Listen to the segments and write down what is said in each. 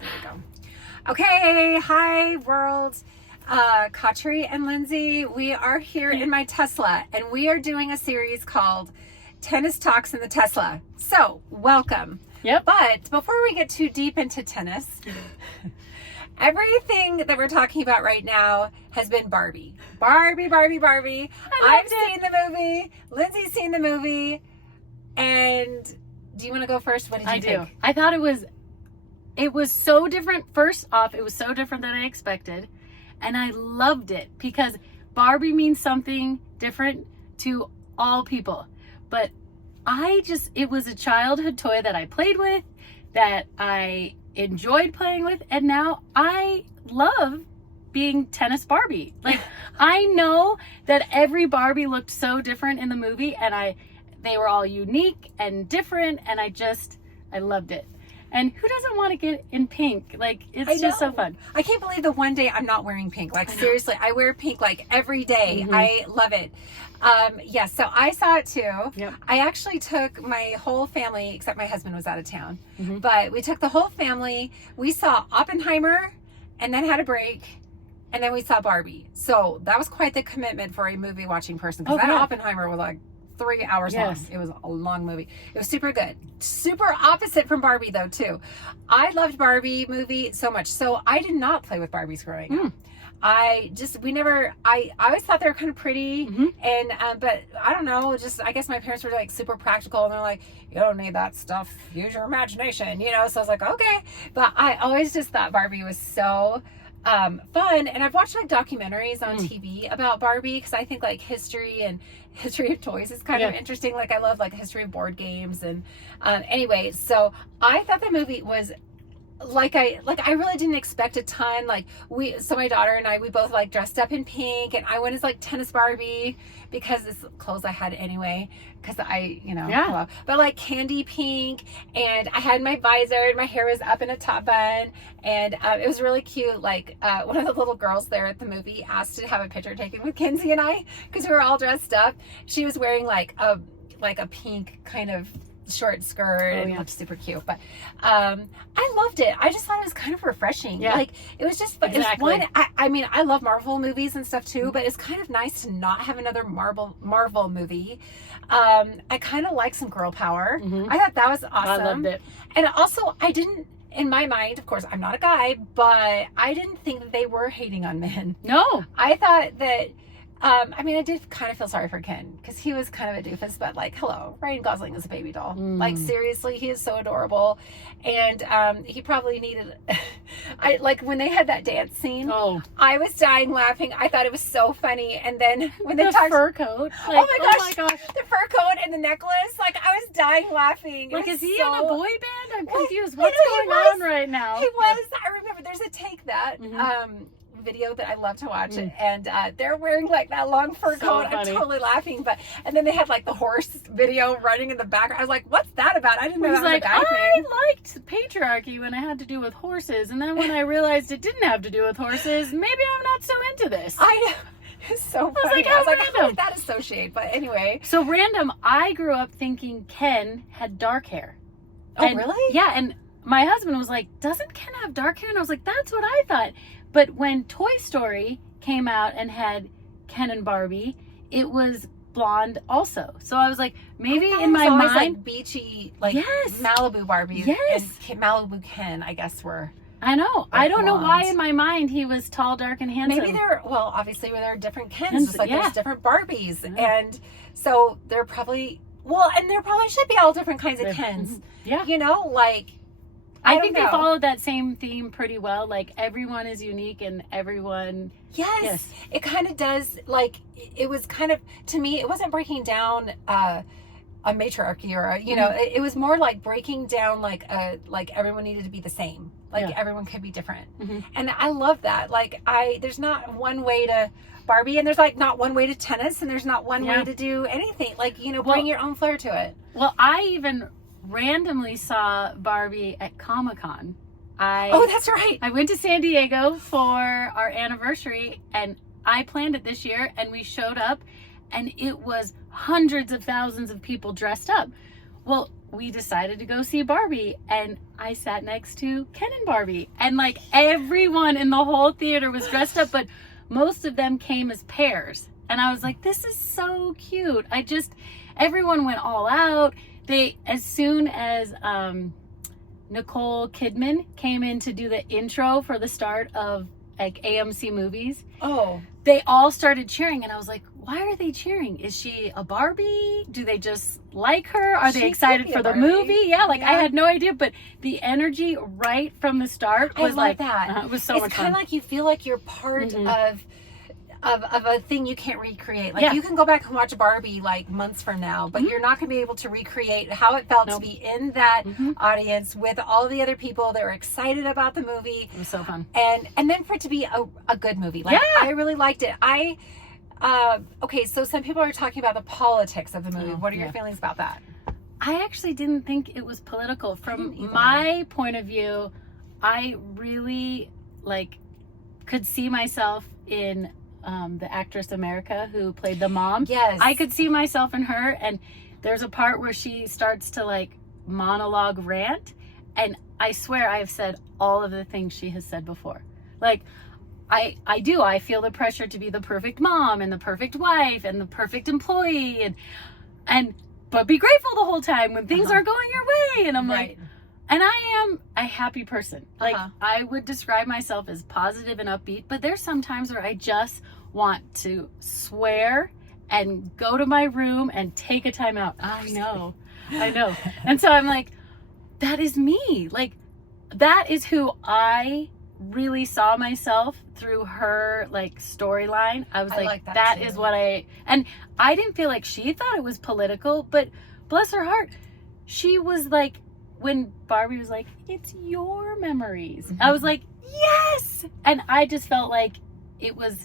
There we go. Okay, hi world. Katri and Lindsey, we are here in my Tesla, and we are doing a series called Tennis Talks in the Tesla. So, welcome. Yep. But before we get too deep into tennis, everything that we're talking about right now has been Barbie. Barbie. I've seen the movie. Lindsey's seen the movie. And do you want to go first? What did you think? I thought it was so different. First off, it was so different than I expected. And I loved it because Barbie means something different to all people. But it was a childhood toy that I played with, that I enjoyed playing with, and now I love being tennis Barbie. Like, I know that every Barbie looked so different in the movie, and they were all unique and different, and I loved it. And who doesn't want to get in pink? Like, it's just so fun. I can't believe the one day I'm not wearing pink. Like, seriously, I wear pink like every day. Mm-hmm. I love it. Yes, so I saw it too. Yep. I actually took my whole family, except my husband was out of town. Mm-hmm. But we took the whole family. We saw Oppenheimer and then had a break. And then we saw Barbie. So that was quite the commitment for a movie watching person. Because Oppenheimer was like 3 hours long. It was a long movie. It was super good. Super opposite from Barbie though too. I loved Barbie movie so much. So I did not play with Barbies growing up. I always thought they were kind of pretty, and but I don't know, I guess my parents were like super practical, and they're like, you don't need that stuff, use your imagination, you know. So I was like, okay. But I always just thought Barbie was so fun, and I've watched like documentaries on TV about Barbie, because I think like history of toys is kind of interesting. Like, I love like history of board games, and anyway, so I thought the movie was I really didn't expect a ton. So my daughter and I, we both like dressed up in pink, and I went as like tennis Barbie because it's clothes I had anyway, because but like candy pink, and I had my visor, and my hair was up in a top bun, and it was really cute. Like, one of the little girls there at the movie asked to have a picture taken with Kenzie and I, because we were all dressed up. She was wearing like a pink kind of short skirt, and it looked super cute. But I loved it. I just thought it was kind of refreshing. Like, it was just exactly. It's one, I mean, I love Marvel movies and stuff too, but it's kind of nice to not have another Marvel movie. I kind of like some girl power. I thought that was awesome. I loved it. And also, I didn't, in my mind, of course, I'm not a guy, but I didn't think that they were hating on men. No. I thought that I mean, I did kind of feel sorry for Ken, because he was kind of a doofus, but like, hello, Ryan Gosling is a baby doll. Like, seriously, he is so adorable. And he probably needed, when they had that dance scene, I was dying laughing. I thought it was so funny. And then when they talked, fur coat. Like, oh my gosh, the fur coat and the necklace. Like, I was dying laughing. Like, is he in a boy band? I'm confused. What's going on right now? He was. I remember there's a take that, video that I love to watch, and they're wearing like that long fur coat. I'm totally laughing. And then they had like the horse video running in the background. I was like, what's that about? I didn't know that was a guy thing. I liked patriarchy when it had to do with horses, and then when I realized it didn't have to do with horses, maybe I'm not so into this. I know. It's so funny. I was like, how did that associate? But anyway. So random. I grew up thinking Ken had dark hair. Really? Yeah, and my husband was like, doesn't Ken have dark hair? And I was like, that's what I thought. But when Toy Story came out and had Ken and Barbie, it was blonde also. So I was like, maybe in my mind, like beachy, like Malibu Barbie, and Malibu Ken, I guess, were. I know. I don't know blonde. why in my mind he was tall, dark, and handsome. Maybe obviously there are different Kens, just like there's different Barbies, and so they're probably and there probably should be all different kinds of Kens. Yeah, you know, like. I think they followed that same theme pretty well. Like, everyone is unique and everyone. Yes. It kind of does. Like, it was kind of, to me, it wasn't breaking down a matriarchy or it was more like breaking down like everyone needed to be the same. Like, everyone could be different. And I love that. Like, there's not one way to Barbie, and there's like not one way to tennis, and there's not one way to do anything. Like, bring your own flair to it. Well, I even randomly saw Barbie at Comic-Con. That's right. I went to San Diego for our anniversary, and I planned it this year, and we showed up, and it was hundreds of thousands of people dressed up. Well, we decided to go see Barbie, and I sat next to Ken and Barbie, and like everyone in the whole theater was dressed up, but most of them came as pairs. And I was like, this is so cute. Everyone went all out. As soon as Nicole Kidman came in to do the intro for the start of like AMC movies, they all started cheering, and I was like, why are they cheering? Is she a Barbie? Do they just like her? Are they excited for the movie? Yeah, I had no idea, but the energy right from the start was like that. It was so much fun. It's kind of like you feel like you're part of a thing you can't recreate. Like you can go back and watch Barbie like months from now, but you're not going to be able to recreate how it felt to be in that audience with all the other people that were excited about the movie. It was so fun. And then for it to be a good movie. Like I really liked it. Okay, so some people are talking about the politics of the movie. What are your feelings about that? I actually didn't think it was political. From my point of view, I really could see myself in the actress America who played the mom. Yes. I could see myself in her, and there's a part where she starts to monologue rant, and I swear I have said all of the things she has said before. I feel the pressure to be the perfect mom and the perfect wife and the perfect employee but be grateful the whole time when things aren't going your way. And I'm like, and I am a happy person. I would describe myself as positive and upbeat, but there's some times where I just want to swear and go to my room and take a time out. I know. And so I'm like, that is me. That is who I really saw myself through her storyline. I was like that is what and I didn't feel like she thought it was political, but bless her heart, she was when Barbie was like, it's your memories. I was like, yes! And I just felt like it was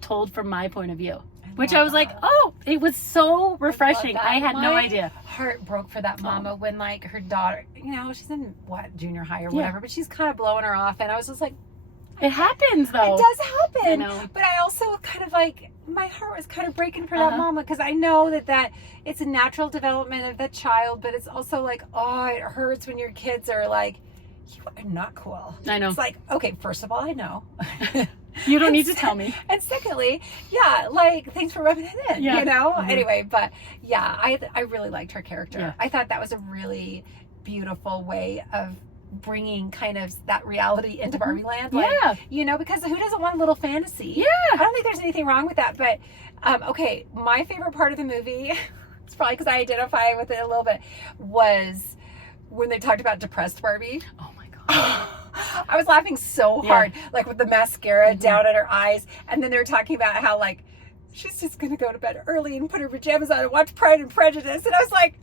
told from my point of view, which I was like, oh, it was so refreshing. I had no idea. Heart broke for that mama when her daughter, she's in junior high or whatever, but she's kind of blowing her off, and I was just like, it happens though. It does happen. I know. But I also kind of my heart was kind of breaking for that mama, because I know that it's a natural development of the child, but it's also it hurts when your kids are you are not cool. I know. It's okay, first of all, I know. You don't need to tell me. And secondly, thanks for rubbing it in, Anyway, but I really liked her character. Yeah. I thought that was a really beautiful way of bringing kind of that reality into Barbie land. Because who doesn't want a little fantasy? Yeah. I don't think there's anything wrong with that. But, okay, my favorite part of the movie, it's probably because I identify with it a little bit, was when they talked about depressed Barbie. Oh my God. I was laughing so hard, with the mascara down at her eyes. And then they were talking about how, she's just going to go to bed early and put her pajamas on and watch Pride and Prejudice. And I was like,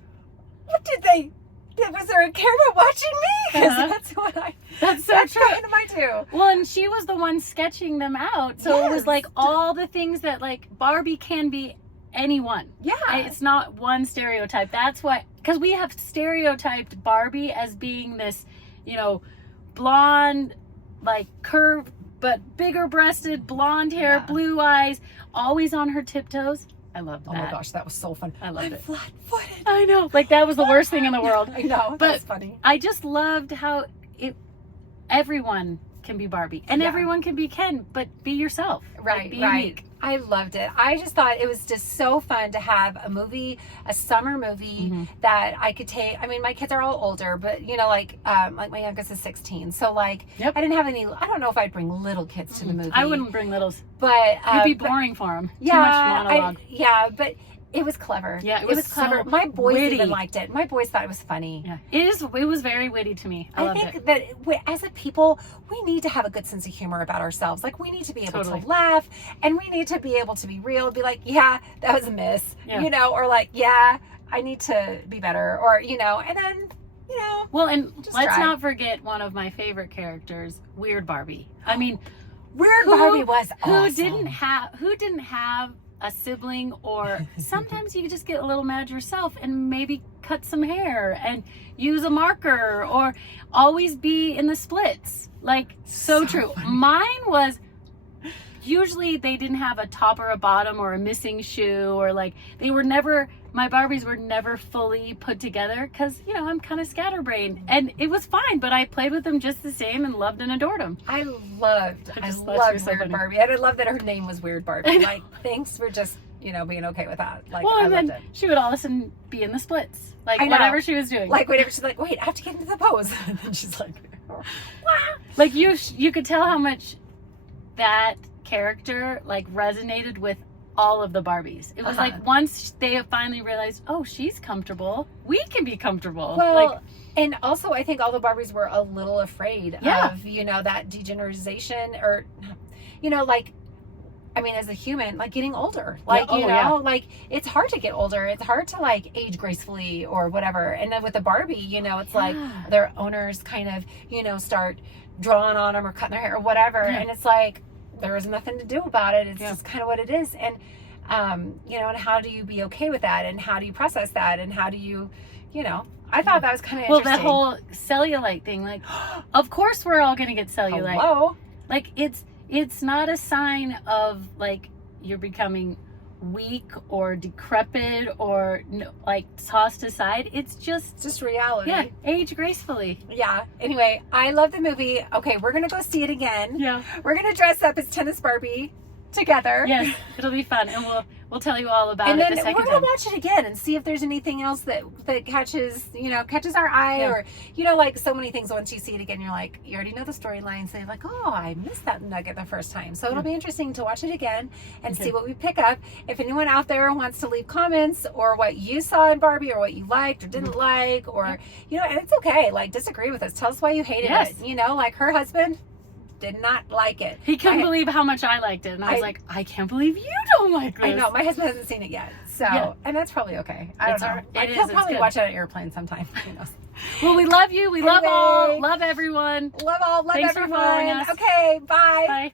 what did they... Was there a camera watching me? Because that's so true. Kind of my too. Well, and she was the one sketching them out. So it was all the things that Barbie can be anyone. Yeah. It's not one stereotype. That's why, because we have stereotyped Barbie as being this, blonde, curved, but bigger breasted, blonde hair, blue eyes, always on her tiptoes. I loved that. Oh my gosh, that was so fun. I loved it. Flat-footed. I know. That was the worst thing in the world. I know. But that's funny. I just loved how everyone can be Barbie and everyone can be Ken, but be yourself. Right, be unique. I loved it. I just thought it was just so fun to have a summer movie that I could take. I mean, my kids are all older, but my youngest is 16. So I didn't have any, I don't know if I'd bring little kids to the movie. I wouldn't bring littles. But it'd be boring for them. Too much monologue. But it was clever. Yeah, it was clever. So my boys witty. even liked it. My boys thought it was funny. Yeah, it was very witty to me. I loved think it. that as a people, we need to have a good sense of humor about ourselves. We need to be able to laugh, and we need to be able to be real. Be that was a miss, or I need to be better, or and then Well, and let's try. not forget one of my favorite characters, Weird Barbie. I mean, Barbie was awesome. Who didn't have a sibling, or sometimes you just get a little mad yourself and maybe cut some hair and use a marker, or always be in the splits. So true. Funny. Mine was usually they didn't have a top or a bottom or a missing shoe, or like they were never, my Barbies were never fully put together because, you know, I'm kind of scatterbrained, and it was fine, but I played with them just the same and loved and adored them. I loved Weird Barbie, and I love that her name was Weird Barbie. Like, thanks for just, you know, being okay with that. Like, well, I and loved then it. she would all of a sudden be in the splits, like I know. whatever she was doing. Like, whenever she's like, wait, I have to get into the pose. And then she's like, wow. Like you could tell how much that character like resonated with all of the Barbies. It was like once they finally realized, oh, she's comfortable, we can be comfortable. Well, like, and also I think all the Barbies were a little afraid Yeah. of, you know, that degeneration, or, you know, like, I mean, as a human, like getting older, like, you know, like it's hard to get older. It's hard to like age gracefully or whatever. And then with the Barbie, you know, it's like their owners kind of, you know, start drawing on them or cutting their hair or whatever. Yeah. And it's like, there is nothing to do about it. It's just kind of what it is. And, you know, and how do you be okay with that? And how do you process that? And how do you, you know, I thought that was kind of interesting. Well, that whole cellulite thing, like, of course we're all going to get cellulite. Hello? Like, it's not a sign of like you're becoming weak or decrepit or like tossed aside. It's just reality. Yeah, age gracefully. Yeah. Anyway, I love the movie. Okay, we're gonna go see it again. Yeah. We're gonna dress up as Tennis Barbie together. Yes, it'll be fun, and we'll tell you all about And it then the second we're gonna time. watch it again and see if there's anything else that catches our eye, or, you know, like so many things. Once you see it again, you're like, you already know the storyline, so you're like, oh, I missed that nugget the first time. So it'll be interesting to watch it again and see what we pick up. If anyone out there wants to leave comments or what you saw in Barbie, or what you liked or didn't like, or you know, and it's okay, like, disagree with us. Tell us why you hated it. You know, like her husband did not like it. He couldn't believe how much I liked it, and I was like, I can't believe you don't like this. I know, my husband hasn't seen it yet, so and that's probably okay. I don't know. He'll probably watch it on an airplane sometime. Who knows? Well, we love you. We love all. Love everyone. Love all. Love Thanks everyone. for following us. Okay, bye. Bye.